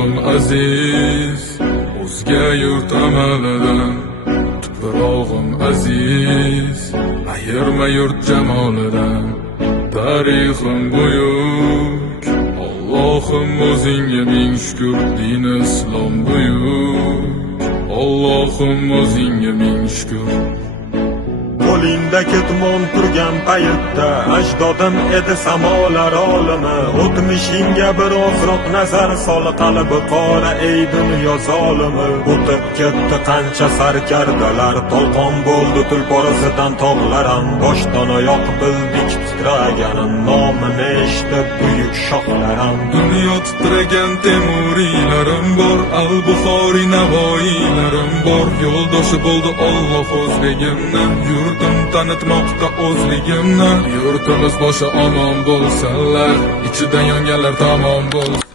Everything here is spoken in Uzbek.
toprog'im aziz, o'zga yurt amalidan. Tuprog'im aziz, ayirma yurt jamolidan. Tarixim buyuk, Allohim o'zingga ming shukr. Din islom buyuk, Allohim o'zingga ming shukr. Qo'lingda ketmon turgan paytda ajdodim edi samolar olimi. O'tmishingga birozroq nazar sol, qalbi qora ey dunyo zolimi. O'tib ketdi qancha sarkardalar, to'lqon bo'ldi tulporasidan tog'laram. Boshdan oyoq bildik titraganin, nomini eshitib buyuk shohlaram. Dunyo titragan temuriylarim bor, al-Buxoriy Navoiylarim bor. Yo'ldoshi bo'ldi Alloh o'zligimni, yurtim tanitmoqda o'zligimni. Yurtimiz boshi omon bo'lsinlar, ichidan yonganlar tamom bo'lsin.